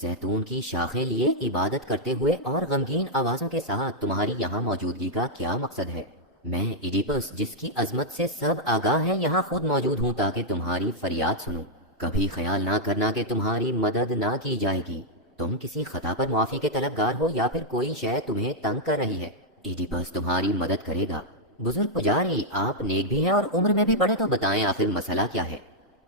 زیتون کی شاخیں لیے عبادت کرتے ہوئے اور غمگین آوازوں کے ساتھ تمہاری یہاں موجودگی کا کیا مقصد ہے؟ میں ایڈیپس جس کی عظمت سے سب آگاہ ہیں یہاں خود موجود ہوں تاکہ تمہاری فریاد سنوں۔ کبھی خیال نہ کرنا کہ تمہاری مدد نہ کی جائے گی۔ تم کسی خطا پر معافی کے طلبگار ہو یا پھر کوئی شے تمہیں تنگ کر رہی ہے، ایڈیپس تمہاری مدد کرے گا۔ بزرگ پجاری، آپ نیک بھی ہیں اور عمر میں بھی بڑے، تو بتائیں آخر مسئلہ کیا ہے؟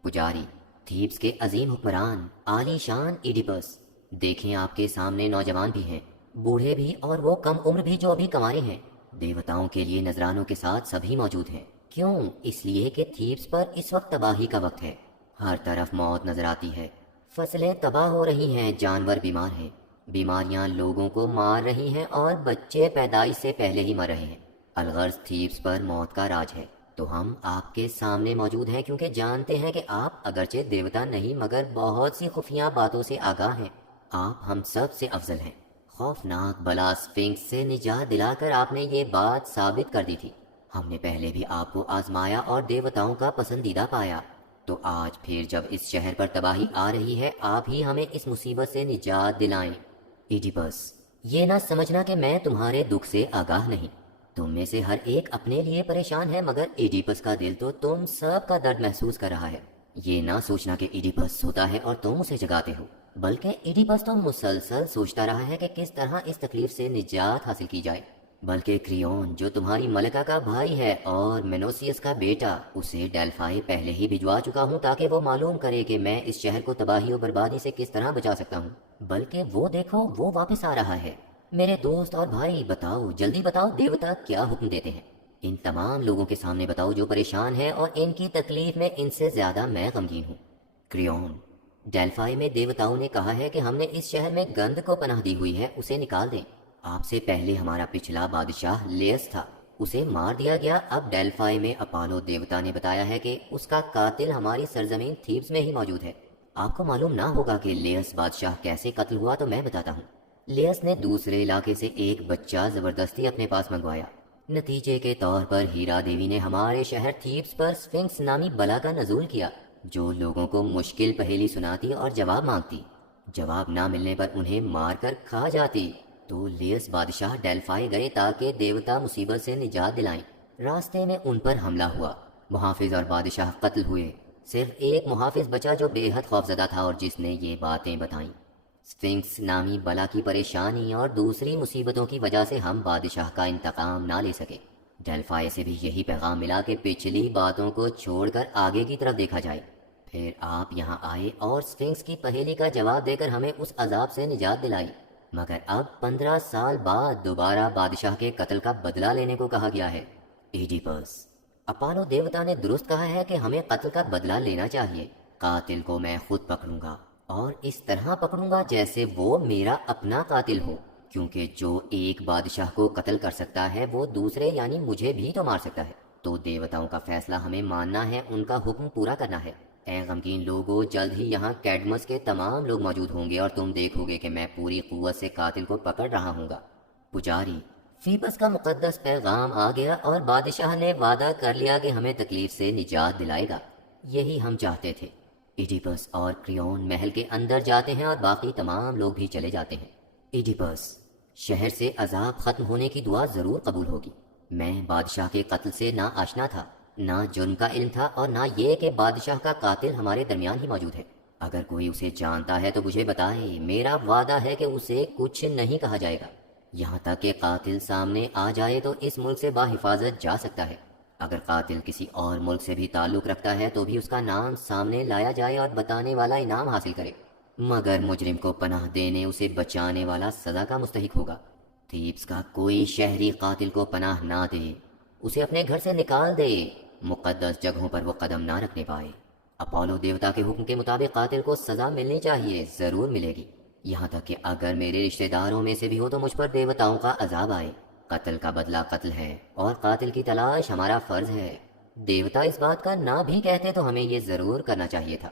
پجاری، تھیبس کے عظیم حکمران عالی شان ایڈیپس، دیکھیں آپ کے سامنے نوجوان بھی ہیں، بوڑھے بھی اور وہ کم عمر بھی جو ابھی کنوارے ہیں۔ دیوتاؤں کے لیے نذرانوں کے ساتھ سبھی موجود ہیں۔ کیوں؟ اس لیے کہ تھیبس پر اس وقت تباہی کا وقت ہے۔ ہر طرف موت نظر آتی ہے، فصلیں تباہ ہو رہی ہیں، جانور بیمار ہیں، بیماریاں لوگوں کو مار رہی ہیں اور بچے پیدائش سے پہلے ہی مر رہے ہیں۔ الغرض تھیبس پر موت کا راج ہے۔ تو ہم آپ کے سامنے موجود ہیں کیونکہ جانتے ہیں کہ آپ اگرچہ دیوتا نہیں مگر بہت سی خفیہ باتوں سے آگاہ ہیں۔ آپ ہم سب سے افضل ہیں۔ خوفناک بلا اسفنکس سے نجات دلا کر آپ نے یہ بات ثابت کر دی تھی۔ ہم نے پہلے بھی آپ کو آزمایا اور دیوتاؤں کا پسندیدہ پایا، تو آج پھر جب اس شہر پر تباہی آ رہی ہے آپ ہی ہمیں اس مصیبت سے نجات دلائیں۔ ایڈیپس، یہ نہ سمجھنا کہ میں تمہارے دکھ سے آگاہ نہیں۔ تم میں سے ہر ایک اپنے لیے پریشان ہے مگر ایڈیپس کا دل تو تم سب کا درد محسوس کر رہا ہے۔ یہ نہ سوچنا کہ ایڈیپس سوتا ہے اور تم اسے جگاتے ہو، بلکہ ایڈیپس تو مسلسل سوچتا رہا ہے کہ کس طرح اس تکلیف سے نجات حاصل کی جائے۔ بلکہ کریون جو تمہاری ملکہ کا بھائی ہے اور مینوسیس کا بیٹا، اسے ڈیلفائی پہلے ہی بھجوا چکا ہوں تاکہ وہ معلوم کرے کہ میں اس شہر کو تباہی و بربادی سے کس طرح بچا سکتا ہوں۔ بلکہ وہ دیکھو، وہ واپس آ رہا ہے۔ میرے دوست اور بھائی، بتاؤ، جلدی بتاؤ، دیوتا کیا حکم دیتے ہیں؟ ان تمام لوگوں کے سامنے بتاؤ جو پریشان ہیں اور ان کی تکلیف میں ان سے زیادہ میں غمگین ہوں۔ کریون، ڈیلفائی میں دیوتاؤں نے کہا ہے کہ ہم نے اس شہر میں گند کو پناہ دی ہوئی ہے، اسے نکال دیں۔ آپ سے پہلے ہمارا پچھلا بادشاہ لیس تھا، اسے مار دیا گیا۔ اب ڈیلفائی میں اپالو دیوتا نے بتایا ہے کہ اس کا قاتل ہماری سرزمین تھیبس میں ہی موجود ہے۔ آپ کو معلوم نہ ہوگا کہ لیس بادشاہ کیسے قتل ہوا، تو میں بتاتا ہوں۔ لیس نے دوسرے علاقے سے ایک بچہ زبردستی اپنے پاس منگوایا۔ نتیجے کے طور پر ہیرا دیوی نے ہمارے شہر تھیبس پر اسفنکس نامی بلا کا نزول کیا، جو لوگوں کو مشکل پہیلی سناتی اور جواب مانگتی۔ جواب نہ ملنے پر انہیں مار کر کھا جاتی۔ تو لیس بادشاہ ڈیلفائی گئے تاکہ دیوتا مصیبت سے نجات دلائیں۔ راستے میں ان پر حملہ ہوا، محافظ اور بادشاہ قتل ہوئے۔ صرف ایک محافظ بچا جو بے حد خوفزدہ تھا اور جس نے یہ باتیں بتائیں۔ اسفنکس نامی بلا کی پریشانی اور دوسری مصیبتوں کی وجہ سے ہم بادشاہ کا انتقام نہ لے سکے۔ ڈیلفائی سے بھی یہی پیغام ملا کہ پچھلی باتوں کو چھوڑ کر آگے کی طرف دیکھا جائے۔ پھر آپ یہاں آئے اور اسفنکس کی پہیلی کا جواب دے کر ہمیں اس عذاب سے نجات دلائی۔ مگر اب 15 سال بعد دوبارہ بادشاہ کے قتل کا بدلہ لینے کو کہا گیا ہے۔ ایڈیپس، اپالو دیوتا نے درست کہا ہے کہ ہمیں قتل کا بدلہ لینا چاہیے۔ قاتل کو میں خود پکڑوں گا اور اس طرح پکڑوں گا جیسے وہ میرا اپنا قاتل ہو، کیونکہ جو ایک بادشاہ کو قتل کر سکتا ہے وہ دوسرے یعنی مجھے بھی تو مار سکتا ہے۔ تو دیوتاؤں کا فیصلہ ہمیں ماننا ہے، ان کا حکم پورا کرنا ہے۔ اے غمگین لوگو، جلد ہی یہاں کیڈمس کے تمام لوگ موجود ہوں گے اور تم دیکھو گے کہ میں پوری قوت سے قاتل کو پکڑ رہا ہوں گا۔ پجاری، فیبس کا مقدس پیغام آ گیا اور بادشاہ نے وعدہ کر لیا کہ ہمیں تکلیف سے نجات دلائے گا۔ یہی ہم چاہتے تھے۔ ایڈیپس اور کریون محل کے اندر جاتے ہیں اور باقی تمام لوگ بھی چلے جاتے ہیں۔ ایڈیپس، شہر سے عذاب ختم ہونے کی دعا ضرور قبول ہوگی۔ میں بادشاہ کے قتل سے نہ آشنا تھا، نہ جرم کا علم تھا اور نہ یہ کہ بادشاہ کا قاتل ہمارے درمیان ہی موجود ہے۔ اگر کوئی اسے جانتا ہے تو مجھے بتائے، میرا وعدہ ہے کہ اسے کچھ نہیں کہا جائے گا۔ یہاں تک کہ قاتل سامنے آ جائے تو اس ملک سے بحفاظت جا سکتا ہے۔ اگر قاتل کسی اور ملک سے بھی تعلق رکھتا ہے تو بھی اس کا نام سامنے لایا جائے اور بتانے والا انعام حاصل کرے، مگر مجرم کو پناہ دینے، اسے بچانے والا سزا کا مستحق ہوگا۔ تھیبس کا کوئی شہری قاتل کو پناہ نہ دے، اسے اپنے گھر سے نکال دے، مقدس جگہوں پر وہ قدم نہ رکھنے پائے۔ اپولو دیوتا کے حکم کے مطابق قاتل کو سزا ملنی چاہیے، ضرور ملے گی، یہاں تک کہ اگر میرے رشتہ داروں میں سے بھی ہو تو مجھ پر دیوتاؤں کا عذاب آئے۔ قتل کا بدلہ قتل ہے اور قاتل کی تلاش ہمارا فرض ہے۔ دیوتا اس بات کا نہ بھی کہتے تو ہمیں یہ ضرور کرنا چاہیے تھا۔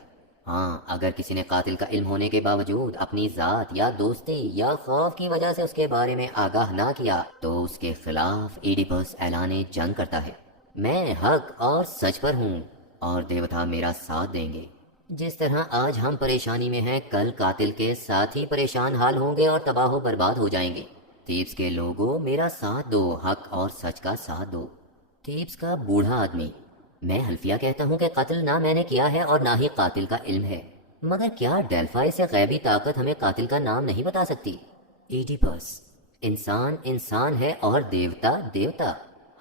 ہاں، اگر کسی نے قاتل کا علم ہونے کے باوجود اپنی ذات یا دوستی یا خوف کی وجہ سے اس کے بارے میں آگاہ نہ کیا تو اس کے خلاف ایڈیپس اعلان جنگ کرتا ہے۔ میں حق اور سچ پر ہوں اور دیوتا میرا ساتھ دیں گے۔ جس طرح آج ہم پریشانی میں ہیں، کل قاتل کے ساتھ ہی پریشان حال ہوں گے اور تباہ و برباد ہو جائیں گے۔ تیبس کے لوگوں، میرا ساتھ دو، حق اور سچ کا ساتھ دو۔ تیبس کا بوڑھا آدمی: میں حلفیہ کہتا ہوں کہ قتل نہ میں نے کیا ہے اور نہ ہی قاتل کا علم ہے، مگر کیا ڈیلفائی سے غیبی طاقت ہمیں قاتل کا نام نہیں بتا سکتی؟ ایڈیپس: انسان انسان ہے اور دیوتا دیوتا،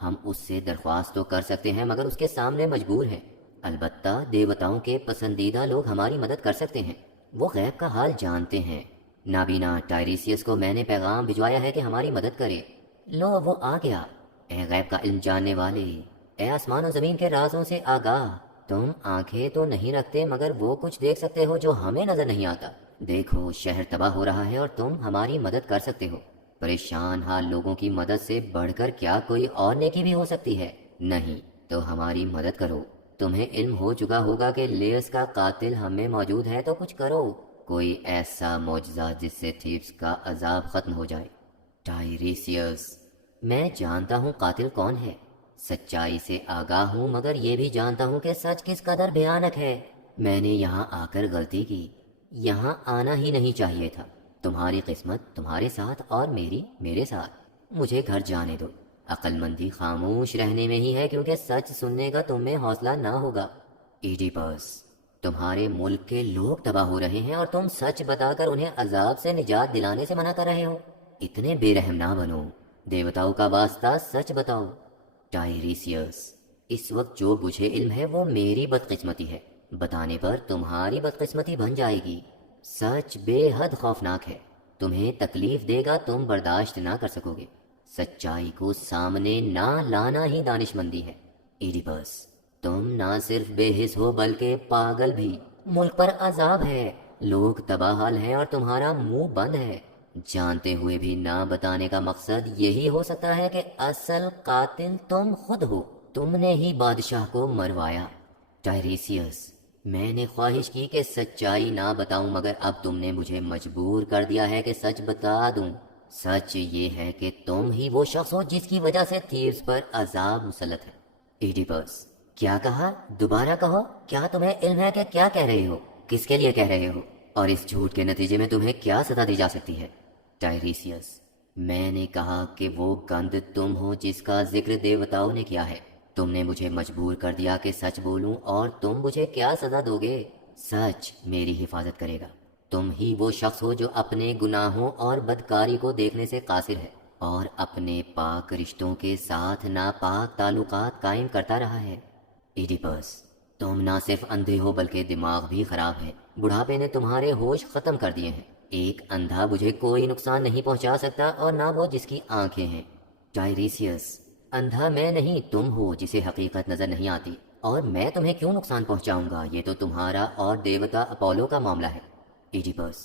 ہم اس سے درخواست تو کر سکتے ہیں مگر اس کے سامنے مجبور ہیں۔ البتہ دیوتاؤں کے پسندیدہ لوگ ہماری مدد کر سکتے ہیں، وہ غیب کا حال جانتے ہیں۔ نابینا ٹائریسیس کو میں نے پیغام بھجوایا ہے کہ ہماری مدد کرے۔ لو وہ آ گیا۔ اے غیب کا علم جاننے والے، اے آسمان و زمین کے رازوں سے آگاہ، تم آنکھیں تو نہیں رکھتے مگر وہ کچھ دیکھ سکتے ہو جو ہمیں نظر نہیں آتا۔ دیکھو، شہر تباہ ہو رہا ہے اور تم ہماری مدد کر سکتے ہو۔ پریشان حال لوگوں کی مدد سے بڑھ کر کیا کوئی اور نیکی بھی ہو سکتی ہے؟ نہیں تو ہماری مدد کرو۔ تمہیں علم ہو چکا ہوگا کہ لیس کا قاتل ہم میں موجود ہے، تو کچھ کرو، کوئی ایسا معجزہ جس سے تھیبس کا عذاب ختم ہو جائے۔ ٹائریسیس: میں جانتا ہوں قاتل کون ہے، سچائی سے آگاہ ہوں، مگر یہ بھی جانتا ہوں کہ سچ کس قدر بھیانک ہے۔ میں نے یہاں آ کر غلطی کی، یہاں آنا ہی نہیں چاہیے تھا۔ تمہاری قسمت تمہارے ساتھ اور میری میرے ساتھ۔ مجھے گھر جانے دو۔ عقل مندی خاموش رہنے میں ہی ہے، کیونکہ سچ سننے کا تم میں حوصلہ نہ ہوگا۔ ایڈیپس: تمہارے ملک کے لوگ تباہ ہو رہے ہیں اور تم سچ بتا کر انہیں عذاب سے نجات دلانے سے منع کر رہے ہو۔ اتنے بے رحم نہ بنو، دیوتاؤں کا واسطہ سچ بتاؤ۔ ٹائریسیس: اس وقت جو مجھے علم ہے وہ میری بدقسمتی ہے، بتانے پر تمہاری بدقسمتی بن جائے گی۔ سچ بے حد خوفناک ہے، تمہیں تکلیف دے گا، تم برداشت نہ کر سکو گے۔ سچائی کو سامنے نہ لانا ہی دانش مندی ہے۔ ایڈیپس: تم نہ صرف بے حس ہو بلکہ پاگل بھی۔ ملک پر عذاب ہے، لوگ تباہ حال ہیں اور تمہارا منہ بند ہے۔ جانتے ہوئے بھی نہ بتانے کا مقصد یہی ہو سکتا ہے کہ اصل قاتل تم خود ہو، تم نے ہی بادشاہ کو مروایا۔ ٹائریسیس: میں نے خواہش کی کہ سچائی نہ بتاؤں، مگر اب تم نے مجھے مجبور کر دیا ہے کہ سچ بتا دوں۔ سچ یہ ہے کہ تم ہی وہ شخص ہو جس کی وجہ سے تھیبس پر عذاب مسلط ہے۔ ایڈیپس: کیا کہا؟ دوبارہ کہو، کیا تمہیں علم ہے کہ کیا کہہ رہے ہو؟ کس کے لیے کہہ رہے ہو؟ اور اس جھوٹ کے نتیجے میں تمہیں کیا سزا دی جا سکتی ہے؟ ٹائریسیس: میں نے کہا کہ وہ گند تم ہو جس کا ذکر دیوتاؤں نے کیا ہے۔ تم نے مجھے مجبور کر دیا کہ سچ بولوں، اور تم مجھے کیا سزا دو گے؟ سچ میری حفاظت کرے گا۔ تم ہی وہ شخص ہو جو اپنے گناہوں اور بدکاری کو دیکھنے سے قاصر ہے اور اپنے پاک رشتوں کے ساتھ ناپاک تعلقات قائم کرتا رہا ہے۔ ایڈیپس: تم نہ صرف اندھے ہو بلکہ دماغ بھی خراب ہے، بڑھاپے نے تمہارے ہوش ختم کر دیے ہیں۔ ایک اندھا مجھے کوئی نقصان نہیں پہنچا سکتا، اور نہ وہ جس کی آنکھیں ہیں۔ ٹائریسیس: اندھا میں نہیں، تم ہو جسے حقیقت نظر نہیں آتی، اور میں تمہیں کیوں نقصان پہنچاؤں گا؟ یہ تو تمہارا اور دیوتا اپولو کا معاملہ ہے۔ ایڈیپس: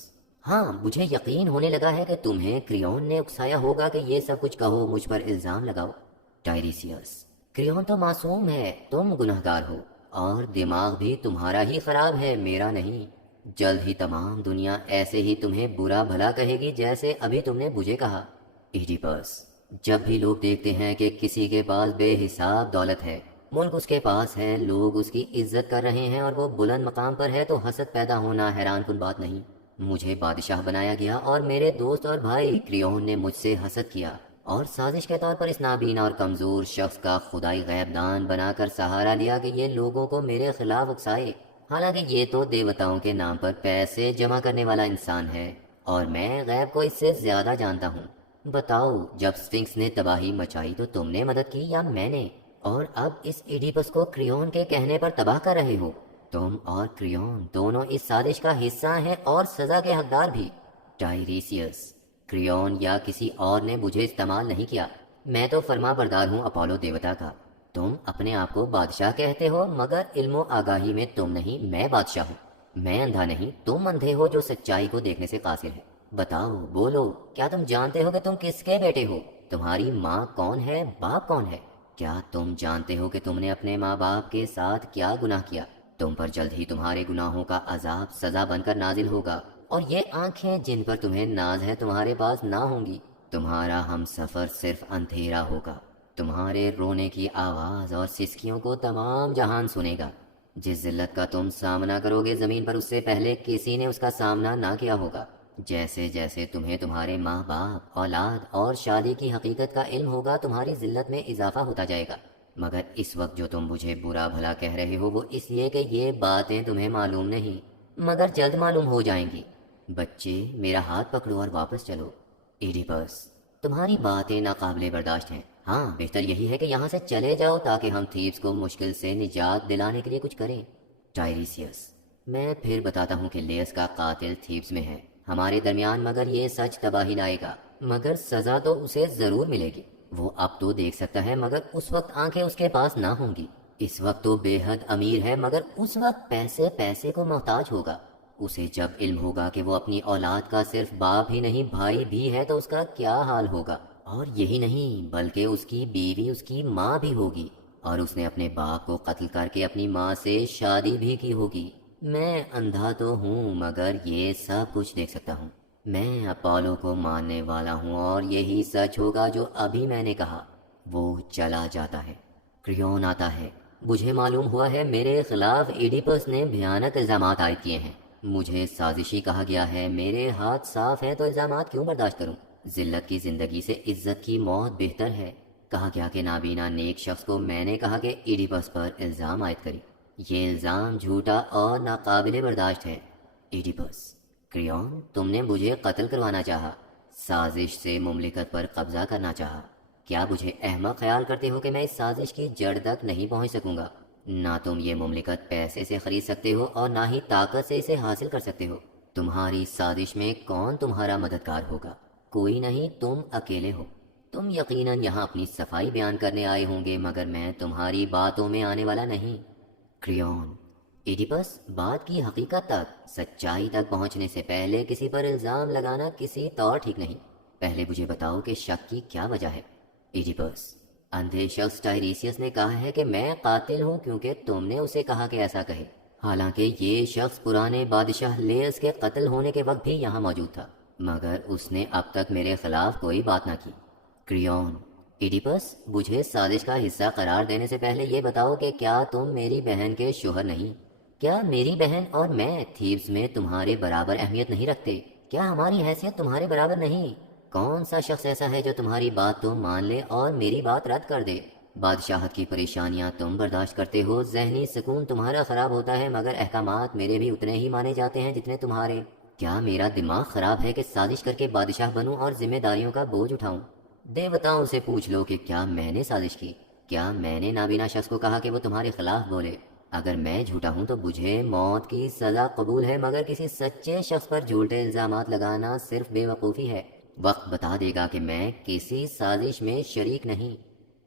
ہاں، مجھے یقین ہونے لگا ہے کہ تمہیں کریون نے اکسایا ہوگا کہ یہ سب کچھ کہو، مجھ پر الزام لگاؤ۔ ٹائریسیس: کریون تو معصوم ہے، تم گنہگار ہو، اور دماغ بھی تمہارا ہی خراب ہے، میرا نہیں۔ جلد ہی تمام دنیا ایسے ہی تمہیں برا بھلا کہے گی جیسے ابھی تم نے مجھے کہا۔ ایڈیپس: جب بھی لوگ دیکھتے ہیں کہ کسی کے پاس بے حساب دولت ہے، ملک اس کے پاس ہے، لوگ اس کی عزت کر رہے ہیں اور وہ بلند مقام پر ہے، تو حسد پیدا ہونا حیران کن بات نہیں۔ مجھے بادشاہ بنایا گیا اور میرے دوست اور بھائی کریون نے مجھ سے حسد کیا اور سازش کے طور پر اس نابینا اور کمزور شخص کا خدائی غیب دان بنا کر سہارا لیا کہ یہ لوگوں کو میرے خلاف اکسائے۔ حالانکہ یہ تو دیوتاؤں کے نام پر پیسے جمع کرنے والا انسان ہے، اور میں غیب کو اس سے زیادہ جانتا ہوں۔ بتاؤ، جب سفنکس نے تباہی مچائی تو تم نے مدد کی یا میں نے؟ اور اب اس ایڈیپس کو کریون کے کہنے پر تباہ کر رہے ہو۔ تم اور کریون دونوں اس سازش کا حصہ ہیں اور سزا کے حقدار بھی۔ ٹائریسیس: کریون یا کسی اور نے مجھے استعمال نہیں کیا، میں تو فرما بردار ہوں اپولو دیوتا کا۔ تم اپنے آپ کو بادشاہ کہتے ہو، مگر علم و آگاہی میں تم نہیں، میں بادشاہ ہوں۔ میں اندھا نہیں، تم اندھے ہو جو سچائی کو دیکھنے سے قاصر ہے۔ بتاؤ، بولو، کیا تم جانتے ہو کہ تم کس کے بیٹے ہو؟ تمہاری ماں کون ہے؟ باپ کون ہے؟ کیا تم جانتے ہو کہ تم نے اپنے ماں باپ کے ساتھ کیا گناہ کیا؟ تم پر جلد ہی تمہارے گناہوں کا عذاب سزا بن کر نازل ہوگا، اور یہ آنکھیں جن پر تمہیں ناز ہے تمہارے پاس نہ ہوں گی۔ تمہارا ہم سفر صرف اندھیرا ہوگا، تمہارے رونے کی آواز اور سسکیوں کو تمام جہان سنے گا۔ جس ذلت کا تم سامنا کرو گے زمین پر اس سے پہلے کسی نے اس کا سامنا نہ کیا ہوگا۔ جیسے جیسے تمہیں تمہارے ماں باپ، اولاد اور شادی کی حقیقت کا علم ہوگا تمہاری ذلت میں اضافہ ہوتا جائے گا، مگر اس وقت جو تم مجھے برا بھلا کہہ رہے ہو وہ اس لیے کہ یہ باتیں تمہیں معلوم نہیں، مگر جلد معلوم ہو جائیں گی۔ بچے میرا ہاتھ پکڑو اور واپس چلو۔ ایڈیپس، تمہاری باتیں ناقابل برداشت ہیں، ہاں بہتر یہی ہے کہ یہاں سے چلے جاؤ تاکہ ہم تھیپس کو مشکل سے نجات دلانے کے لیے کچھ کریں۔ ٹائریسیس، میں پھر بتاتا ہوں کہ لیس کا قاتل تھیپس میں ہے، ہمارے درمیان، مگر یہ سچ تباہی لائے گا، مگر سزا تو اسے ضرور ملے گی۔ وہ اب تو دیکھ سکتا ہے مگر اس وقت آنکھیں اس کے پاس نہ ہوں گی۔ اس وقت تو بے حد امیر ہے مگر اس وقت پیسے کو محتاج ہوگا۔ اسے جب علم ہوگا کہ وہ اپنی اولاد کا صرف باپ ہی نہیں بھائی بھی ہے تو اس کا کیا حال ہوگا۔ اور یہی نہیں بلکہ اس کی بیوی اس کی ماں بھی ہوگی، اور اس نے اپنے باپ کو قتل کر کے اپنی ماں سے شادی بھی کی ہوگی۔ میں اندھا تو ہوں مگر یہ سب کچھ دیکھ سکتا ہوں۔ میں اپولو کو ماننے والا ہوں اور یہی سچ ہوگا جو ابھی میں نے کہا۔ وہ چلا جاتا ہے۔ کریون آتا ہے۔ مجھے معلوم ہوا ہے میرے خلاف ایڈیپس نے بھیانک الزامات عائد کیے ہیں، مجھے سازشی کہا گیا ہے، میرے ہاتھ صاف ہیں تو الزامات کیوں برداشت کروں؟ ذلت کی زندگی سے عزت کی موت بہتر ہے۔ کہا گیا کہ نابینا نیک شخص کو میں نے کہا کہ ایڈیپس پر الزام عائد کری۔ یہ الزام جھوٹا اور ناقابل برداشت ہے۔ ایڈیپس، کریون، تم نے مجھے قتل کروانا چاہا، سازش سے مملکت پر قبضہ کرنا چاہا۔ کیا مجھے احمق خیال کرتے ہو کہ میں اس سازش کی جڑ تک نہیں پہنچ سکوں گا؟ نہ تم یہ مملکت پیسے سے خرید سکتے ہو اور نہ ہی طاقت سے اسے حاصل کر سکتے ہو۔ تمہاری سازش میں کون تمہارا مددگار ہوگا؟ کوئی نہیں، تم اکیلے ہو۔ تم یقیناً یہاں اپنی صفائی بیان کرنے آئے ہوں گے مگر میں تمہاری باتوں میں آنے والا نہیں۔ کریون، ایڈیپس، بات کی حقیقت تک، سچائی تک پہنچنے سے پہلے کسی پر الزام لگانا کسی طور ٹھیک نہیں۔ پہلے مجھے بتاؤ کہ شک کی کیا وجہ ہے؟ ایڈیپس، اندھے شخص ٹائریسیس نے کہا ہے کہ میں قاتل ہوں کیونکہ تم نے اسے کہا کہ ایسا کہے، حالانکہ یہ شخص پرانے بادشاہ لیس کے قتل ہونے کے وقت بھی یہاں موجود تھا، مگر اس نے اب تک میرے خلاف کوئی بات نہ کی۔ کریون، ایڈیپس، مجھے سازش کا حصہ قرار دینے سے پہلے یہ بتاؤ کہ کیا تم میری بہن کے شوہر نہیں؟ کیا میری بہن اور میں تھیبس میں تمہارے برابر اہمیت نہیں رکھتے؟ کیا ہماری حیثیت تمہارے برابر نہیں؟ کون سا شخص ایسا ہے جو تمہاری بات تو مان لے اور میری بات رد کر دے؟ بادشاہت کی پریشانیاں تم برداشت کرتے ہو، ذہنی سکون تمہارا خراب ہوتا ہے، مگر احکامات میرے بھی اتنے ہی مانے جاتے ہیں جتنے تمہارے۔ کیا میرا دماغ خراب ہے کہ سازش کر کے بادشاہ بنوں اور ذمہ داریوں کا بوجھ اٹھاؤں؟ دیوتاؤں سے پوچھ لو کہ کیا میں نے سازش کی؟ کیا میں نے نابینا شخص کو کہا کہ وہ تمہارے خلاف بولے؟ اگر میں جھوٹا ہوں تو مجھے موت کی سزا قبول ہے، مگر کسی سچے شخص پر جھوٹے الزامات لگانا صرف بے وقوفی ہے۔ وقت بتا دے گا کہ میں کسی سازش میں شریک نہیں۔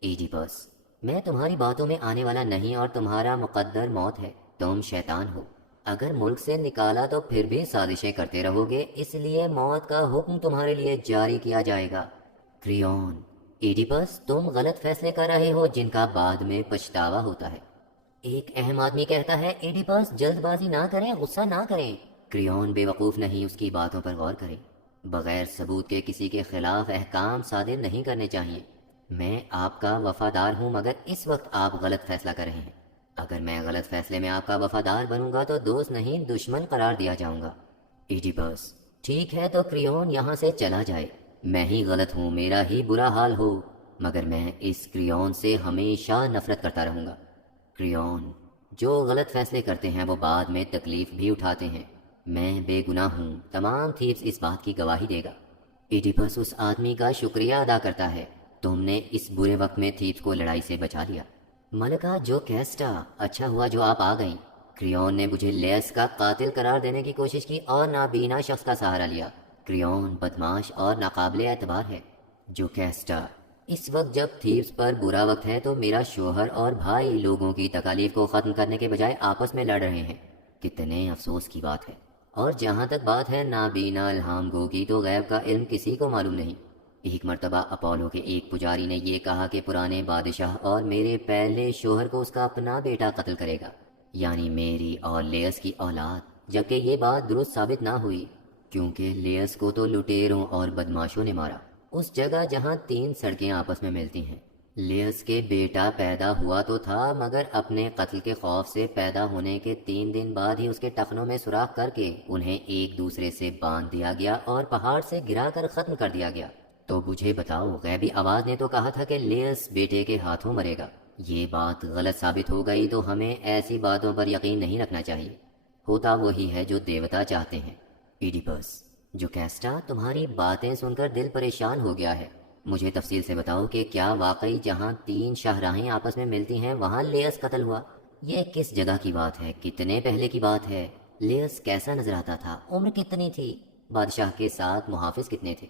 ایڈیپس، میں تمہاری باتوں میں آنے والا نہیں اور تمہارا مقدر موت ہے۔ تم شیطان ہو، اگر ملک سے نکالا تو پھر بھی سازشیں کرتے رہو گے، اس لیے موت کا حکم تمہارے لیے جاری کیا جائے گا۔ کریون، ایڈیپس، تم غلط فیصلے کر رہے ہو جن کا بعد میں پچھتاوا ہوتا ہے۔ ایک اہم آدمی کہتا ہے ایڈیپس جلد بازی نہ کریں، غصہ نہ کریں۔ کریون بے وقوف نہیں، اس کی باتوں پر غور کریں۔ بغیر ثبوت کے کسی کے خلاف احکام صادر نہیں کرنے چاہیے۔ میں آپ کا وفادار ہوں مگر اس وقت آپ غلط فیصلہ کر رہے ہیں۔ اگر میں غلط فیصلے میں آپ کا وفادار بنوں گا تو دوست نہیں دشمن قرار دیا جاؤں گا۔ ایڈیپس، ٹھیک ہے تو کریون یہاں سے چلا جائے، میں ہی غلط ہوں، میرا ہی برا حال ہو، مگر میں اس کریون سے ہمیشہ نفرت کرتا رہوں گا۔ کریون، جو غلط فیصلے کرتے ہیں وہ بعد میں تکلیف بھی اٹھاتے ہیں۔ میں بے گناہ ہوں، تمام تھیپس اس بات کی گواہی دے گا۔ ایڈیپس اس آدمی کا شکریہ ادا کرتا ہے، تم نے اس برے وقت میں تھیپس کو لڑائی سے بچا لیا۔ ملکہ جو کیسٹا، اچھا ہوا جو آپ آ گئیں۔ کریون نے مجھے لیس کا قاتل قرار دینے کی کوشش کی اور نابینا شخص کا سہارا لیا۔ کریون بدماش اور ناقابل اعتبار ہے۔ جو کیسٹا، اس وقت جب تھیپس پر برا وقت ہے تو میرا شوہر اور بھائی لوگوں کی تکالیف کو ختم کرنے کے بجائے آپس میں لڑ رہے ہیں، کتنے افسوس کی بات ہے۔ اور جہاں تک بات ہے نابینا الہام گو کی، تو غیب کا علم کسی کو معلوم نہیں۔ ایک مرتبہ اپولو کے ایک پجاری نے یہ کہا کہ پرانے بادشاہ اور میرے پہلے شوہر کو اس کا اپنا بیٹا قتل کرے گا، یعنی میری اور لیس کی اولاد، جبکہ یہ بات درست ثابت نہ ہوئی کیونکہ لیس کو تو لٹیروں اور بدماشوں نے مارا، اس جگہ جہاں 3 سڑکیں آپس میں ملتی ہیں۔ لیس کے بیٹا پیدا ہوا تو تھا، مگر اپنے قتل کے خوف سے پیدا ہونے کے 3 دن بعد ہی اس کے ٹخنوں میں سوراخ کر کے انہیں ایک دوسرے سے باندھ دیا گیا اور پہاڑ سے گرا کر ختم کر دیا گیا۔ تو مجھے بتاؤ، غیبی آواز نے تو کہا تھا کہ لیس بیٹے کے ہاتھوں مرے گا۔ یہ بات غلط ثابت ہو گئی تو ہمیں ایسی باتوں پر یقین نہیں رکھنا چاہیے۔ ہوتا وہی ہے جو دیوتا چاہتے ہیں۔ ایڈیپس: جو کیسٹا، تمہاری باتیں سن کر دل پریشان ہو گیا ہے۔ مجھے تفصیل سے بتاؤ کہ کیا واقعی جہاں 3 شاہراہیں آپس میں ملتی ہیں وہاں لیس قتل ہوا؟ یہ کس جگہ کی بات ہے؟ کتنے پہلے کی بات ہے؟ لیس کیسا نظر آتا تھا؟ عمر کتنی تھی؟ بادشاہ کے ساتھ محافظ کتنے تھے؟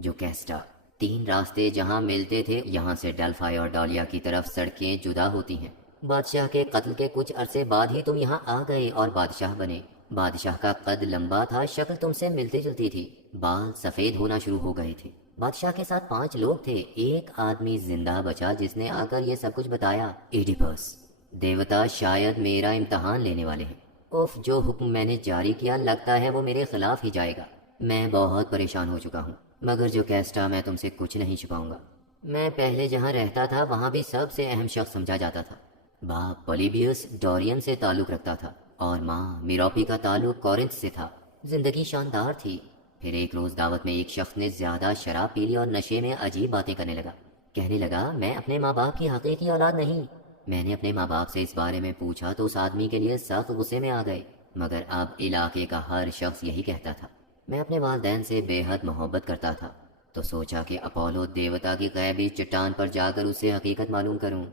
جو کیسٹا: 3 راستے جہاں ملتے تھے، یہاں سے ڈیلفائی اور ڈالیا کی طرف سڑکیں جدا ہوتی ہیں۔ بادشاہ کے قتل کے کچھ عرصے بعد ہی تم یہاں آ گئے اور بادشاہ بنے۔ بادشاہ کا قد لمبا تھا، شکل تم سے ملتی جلتی تھی، بال سفید ہونا شروع ہو گئے تھے۔ بادشاہ کے ساتھ 5 لوگ تھے، ایک آدمی زندہ بچا جس نے آ کر یہ سب کچھ بتایا۔ ایڈیپس: دیوتا شاید میرا امتحان لینے والے ہیں۔ اوف، جو حکم میں نے جاری کیا لگتا ہے وہ میرے خلاف ہی جائے گا۔ میں بہت پریشان ہو چکا ہوں، مگر جو کیسٹا، میں تم سے کچھ نہیں چھپاؤں گا۔ میں پہلے جہاں رہتا تھا وہاں بھی سب سے اہم شخص سمجھا جاتا تھا۔ باپ پولیبیوس ڈورین سے تعلق رکھتا تھا اور ماں میروپی کا تعلق کورنتھ سے تھا۔ زندگی شاندار تھی۔ پھر ایک روز دعوت میں ایک شخص نے زیادہ شراب پی لی اور نشے میں عجیب باتیں کرنے لگا۔ کہنے لگا، میں اپنے ماں باپ کی حقیقی اولاد نہیں۔ میں نے اپنے ماں باپ سے اس بارے میں پوچھا تو اس آدمی کے لیے سخت غصے میں آ گئے، مگر اب علاقے کا ہر شخص یہی کہتا تھا۔ میں اپنے والدین سے بے حد محبت کرتا تھا، تو سوچا کہ اپولو دیوتا کی غیبی چٹان پر جا کر اس سے حقیقت معلوم کروں۔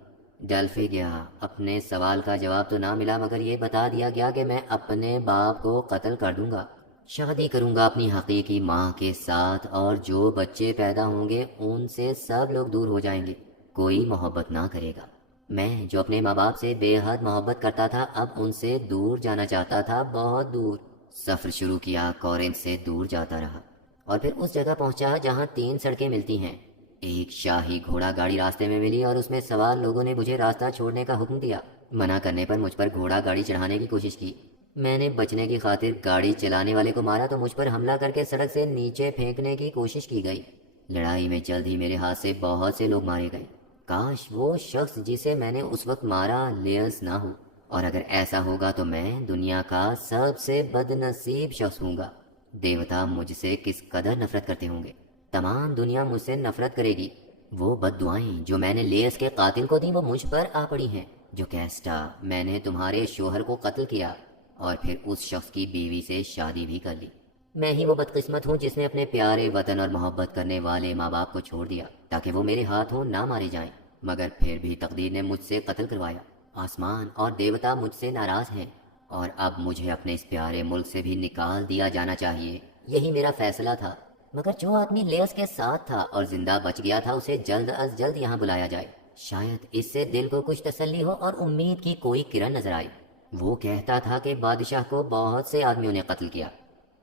ڈیلفی گیا، اپنے سوال کا جواب تو نہ ملا، مگر یہ بتا دیا گیا کہ میں اپنے باپ کو قتل کر دوں گا، شادی کروں گا اپنی حقیقی ماں کے ساتھ، اور جو بچے پیدا ہوں گے ان سے سب لوگ دور ہو جائیں گے، کوئی محبت نہ کرے گا۔ میں جو اپنے ماں باپ سے بے حد محبت کرتا تھا اب ان سے دور جانا چاہتا تھا، بہت دور۔ سفر شروع کیا، کورنتھ سے دور جاتا رہا اور پھر اس جگہ پہنچا جہاں 3 سڑکیں ملتی ہیں۔ ایک شاہی گھوڑا گاڑی راستے میں ملی اور اس میں سوار لوگوں نے مجھے راستہ چھوڑنے کا حکم دیا۔ منع کرنے پر مجھ پر گھوڑا گاڑی چڑھانے کی کوشش کی۔ میں نے بچنے کی خاطر گاڑی چلانے والے کو مارا تو مجھ پر حملہ کر کے سڑک سے نیچے پھینکنے کی کوشش کی گئی۔ لڑائی میں جلد ہی میرے ہاتھ سے بہت سے لوگ مارے گئے۔ کاش وہ شخص جسے میں نے اس وقت مارا لیس نہ ہو، اور اگر ایسا ہوگا تو میں دنیا کا سب سے بد نصیب شخص ہوں گا۔ دیوتا مجھ سے کس قدر نفرت کرتے ہوں گے، تمام دنیا مجھ سے نفرت کرے گی۔ وہ بد دعائیں جو میں نے لیس کے قاتل کو دیں وہ مجھ پر آ پڑی ہیں۔ جو کیسٹا، میں نے تمہارے شوہر کو قتل کیا اور پھر اس شخص کی بیوی سے شادی بھی کر لی۔ میں ہی وہ بدقسمت ہوں جس نے اپنے پیارے وطن اور محبت کرنے والے ماں باپ کو چھوڑ دیا تاکہ وہ میرے ہاتھوں نہ مارے جائیں، مگر پھر بھی تقدیر نے مجھ سے قتل کروایا۔ آسمان اور دیوتا مجھ سے ناراض ہیں اور اب مجھے اپنے اس پیارے ملک سے بھی نکال دیا جانا چاہیے، یہی میرا فیصلہ تھا۔ مگر جو آدمی لیس کے ساتھ تھا اور زندہ بچ گیا تھا اسے جلد از جلد یہاں بلایا جائے، شاید اس سے دل کو کچھ تسلی ہو اور امید کی کوئی کرن نظر آئے۔ وہ کہتا تھا کہ بادشاہ کو بہت سے آدمیوں نے قتل کیا۔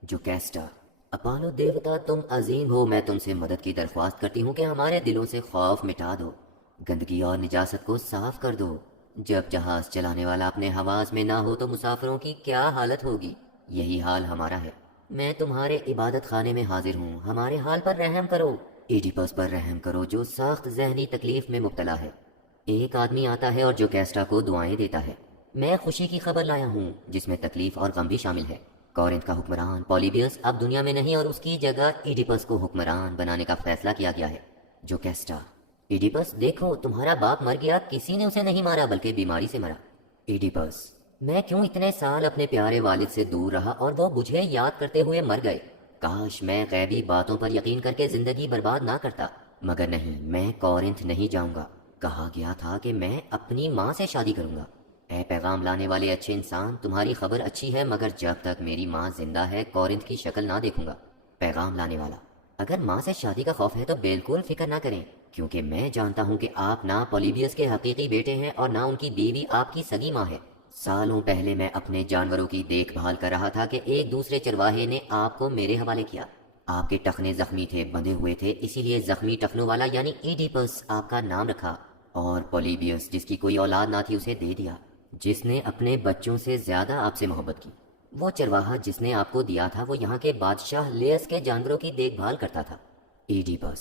جو کیسٹا: اپولو دیوتا تم عظیم ہو، میں تم سے مدد کی درخواست کرتی ہوں کہ ہمارے دلوں سے خوف مٹا دو، گندگی اور نجاست کو صاف کر دو۔ جب جہاز چلانے والا اپنے حواس میں نہ ہو تو مسافروں کی کیا حالت ہوگی؟ یہی حال ہمارا ہے۔ میں تمہارے عبادت خانے میں حاضر ہوں، ہمارے حال پر رحم کرو۔ ایڈیپس پر رحم کرو جو سخت ذہنی تکلیف میں مبتلا ہے۔ ایک آدمی آتا ہے اور جو کیسٹا کو دعائیں دیتا ہے۔ میں خوشی کی خبر لایا ہوں جس میں تکلیف اور غم بھی شامل ہے۔ کورنتھ کا حکمران پولیبیوس اب دنیا میں نہیں اور اس کی جگہ ایڈیپس کو حکمران بنانے کا فیصلہ کیا گیا ہے۔ جو کیسٹا: ایڈیپس دیکھو، تمہارا باپ مر گیا، کسی نے اسے نہیں مارا بلکہ بیماری سے مرا۔ ایڈیپس: میں کیوں اتنے سال اپنے پیارے والد سے دور رہا اور وہ مجھے یاد کرتے ہوئے مر گئے۔ کاش میں غیبی باتوں پر یقین کر کے زندگی برباد نہ کرتا، مگر نہیں، میں کورنتھ نہیں جاؤں گا۔ کہا گیا تھا کہ میں اپنی ماں سے شادی کروں گا۔ اے پیغام لانے والے اچھے انسان، تمہاری خبر اچھی ہے، مگر جب تک میری ماں زندہ ہے کورنتھ کی شکل نہ دیکھوں گا۔ پیغام لانے والا: اگر ماں سے شادی کا خوف ہے تو بالکل فکر نہ کریں، کیونکہ میں جانتا ہوں کہ آپ نہ پولیبیوس کے حقیقی بیٹے ہیں اور نہ ان کی بیوی آپ کی سگی ماں ہے۔ سالوں پہلے میں اپنے جانوروں کی دیکھ بھال کر رہا تھا کہ ایک دوسرے چرواہے نے آپ کو میرے حوالے کیا۔ آپ کے ٹخنے زخمی تھے، بندھے ہوئے تھے، اسی لیے زخمی ٹخنوں والا یعنی ایڈیپس آپ کا نام رکھا، اور پولیبیوس جس کی کوئی اولاد نہ تھی اسے دے دیا، جس نے اپنے بچوں سے زیادہ آپ سے محبت کی۔ وہ چرواہا جس نے آپ کو دیا تھا وہ یہاں کے بادشاہ لیس کے جانوروں کی دیکھ بھال کرتا تھا۔ ایڈیپس: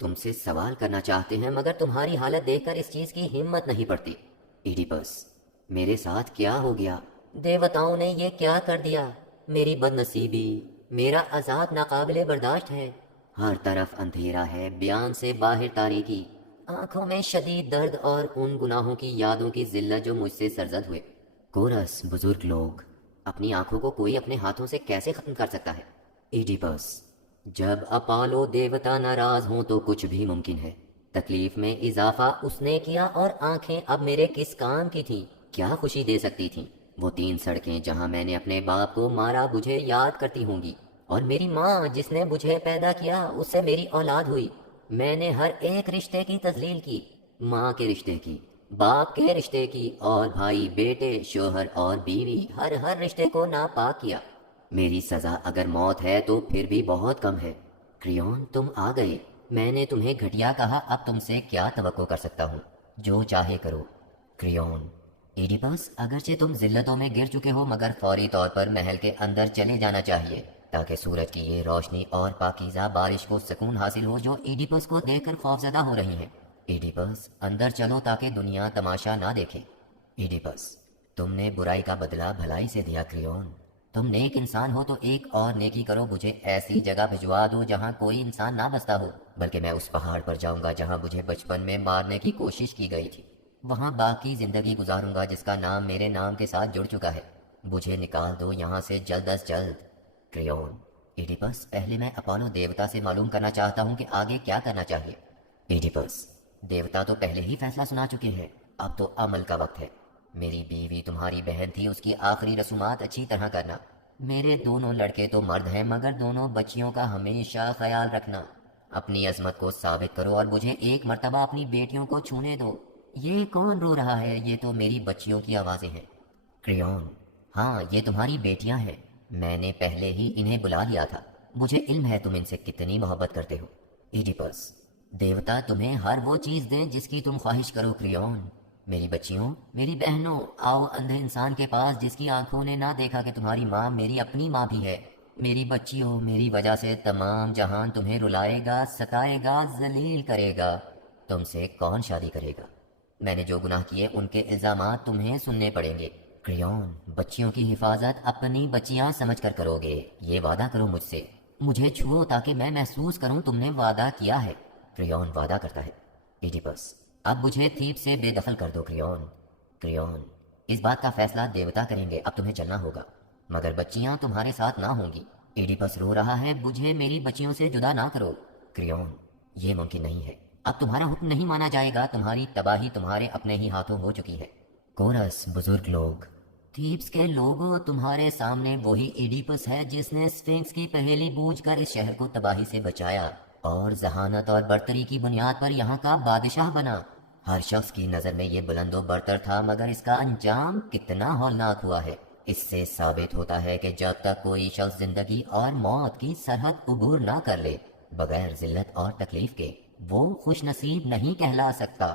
تم سے سوال کرنا چاہتے ہیں مگر تمہاری حالت دیکھ کر اس چیز کی ہمت نہیں پڑتی۔ ایڈیپس، میرے ساتھ کیا ہو گیا؟ دیوتاؤں نے یہ کیا کر دیا؟ میری بد نصیبی، میرا عذاب ناقابل برداشت ہے۔ ہر طرف اندھیرا ہے، بیان سے باہر تاریکی، آنکھوں میں شدید درد اور ان گناہوں کی یادوں کی ذلت جو مجھ سے سرزد ہوئے۔ کورس، بزرگ لوگ، اپنی آنکھوں کو کوئی اپنے ہاتھوں سے کیسے ختم کر سکتا ہے؟ ایڈیپس، جب اپالو دیوتا ناراض ہوں تو کچھ بھی ممکن ہے۔ تکلیف میں اضافہ اس نے کیا اور آنکھیں اب میرے کس کام کی تھیں؟ کیا خوشی دے سکتی تھیں؟ وہ 3 سڑکیں جہاں میں نے اپنے باپ کو مارا مجھے یاد کرتی ہوں گی، اور میری ماں جس نے مجھے پیدا کیا اس سے میری اولاد ہوئی۔ میں نے ہر ایک رشتے کی تذلیل کی، ماں کے رشتے کی، باپ کے رشتے کی، اور بھائی بیٹے، شوہر اور بیوی، ہر رشتے کو ناپاک کیا۔ میری سزا اگر موت ہے تو پھر بھی بہت کم ہے۔ کریون، تم آ گئے۔ میں نے تمہیں گھٹیا کہا، اب تم سے کیا توقع کر سکتا ہوں؟ جو چاہے کرو۔ کریون، ایڈیپس، اگرچہ تم ذلتوں میں گر چکے ہو مگر فوری طور پر محل کے اندر چلے جانا چاہیے تاکہ سورج کی یہ روشنی اور پاکیزہ بارش کو سکون حاصل ہو جو ایڈیپس کو دیکھ کر خوفزدہ ہو رہی ہیں۔ ایڈیپس، اندر چلو تاکہ دنیا تماشا نہ دیکھے۔ ایڈیپس، تم نے برائی کا بدلہ بھلائی سے دیا کریون۔ تم نیک انسان ہو تو ایک اور نیکی کرو، مجھے ایسی جگہ بھجوا دو جہاں کوئی انسان نہ بستا ہو، بلکہ میں اس پہاڑ پر جاؤں گا جہاں مجھے بچپن میں مارنے کی کوشش کی گئی تھی۔ وہاں باقی زندگی گزاروں گا جس کا نام میرے نام کے ساتھ جڑ چکا ہے۔ مجھے نکال دو یہاں سے جلد از جلد۔ کریون، ایڈیپس، پہلے میں اپولو دیوتا سے معلوم کرنا چاہتا ہوں کہ آگے کیا کرنا چاہیے۔ ایڈیپس، دیوتا تو پہلے ہی فیصلہ سنا چکے ہیں، اب تو عمل کا وقت ہے۔ میری بیوی تمہاری بہن تھی، اس کی آخری رسومات اچھی طرح کرنا۔ میرے دونوں لڑکے تو مرد ہیں مگر دونوں بچیوں کا ہمیشہ خیال رکھنا۔ اپنی عظمت کو ثابت کرو اور مجھے ایک مرتبہ اپنی بیٹیوں کو چھونے دو۔ یہ کون رو رہا ہے؟ یہ تو میری بچیوں کی آوازیں ہیں۔ کریون، ہاں یہ تمہاری بیٹیاں ہیں، میں نے پہلے ہی انہیں بلا لیا تھا، مجھے علم ہے تم ان سے کتنی محبت کرتے ہو۔ ایڈیپس، دیوتا تمہیں ہر وہ چیز دیں جس کی تم خواہش کرو کریون۔ میری بچیوں، میری بہنوں، آؤ اندھے انسان کے پاس جس کی آنکھوں نے نہ دیکھا کہ تمہاری ماں میری اپنی ماں بھی ہے۔ میری بچیوں، میری وجہ سے تمام جہان تمہیں رلائے گا، ستائے گا، ذلیل کرے گا۔ تم سے کون شادی کرے گا؟ میں نے جو گناہ کیے ان کے الزامات تمہیں سننے پڑیں گے۔ کریون، بچیوں کی حفاظت اپنی بچیاں سمجھ کر کرو گے، یہ وعدہ کرو مجھ سے۔ مجھے چھوؤ تاکہ میں محسوس کروں تم نے وعدہ کیا ہے۔ کریون وعدہ کرتا ہے۔ ایڈیپس، اب مجھے تھیب سے بے دخل کر دو کریون۔ کریون، اس بات کا فیصلہ دیوتا کریں گے، اب تمہیں چلنا ہوگا، مگر بچیاں تمہارے ساتھ نہ ہوں گی۔ ایڈیپس رو رہا ہے، مجھے میری بچیوں سے جدا نہ کرو۔ کریون، یہ ممکن نہیں ہے، اب تمہارا حکم نہیں مانا جائے گا، تمہاری تباہی تمہارے اپنے ہی ہاتھوں ہو چکی ہے۔ کورس، بزرگ لوگ، تھیبس کے لوگوں، تمہارے سامنے وہی ایڈیپس ہے جس نے اسفنکس کی پہیلی بوجھ کر اس شہر کو تباہی سے بچایا اور ذہانت اور برتری کی بنیاد پر یہاں کا بادشاہ بنا۔ ہر شخص کی نظر میں یہ بلند و برتر تھا مگر اس کا انجام کتنا ہولناک ہوا ہے۔ اس سے ثابت ہوتا ہے کہ جب تک کوئی شخص زندگی اور موت کی سرحد عبور نہ کر لے بغیر ذلت اور تکلیف کے، وہ خوش نصیب نہیں کہلا سکتا۔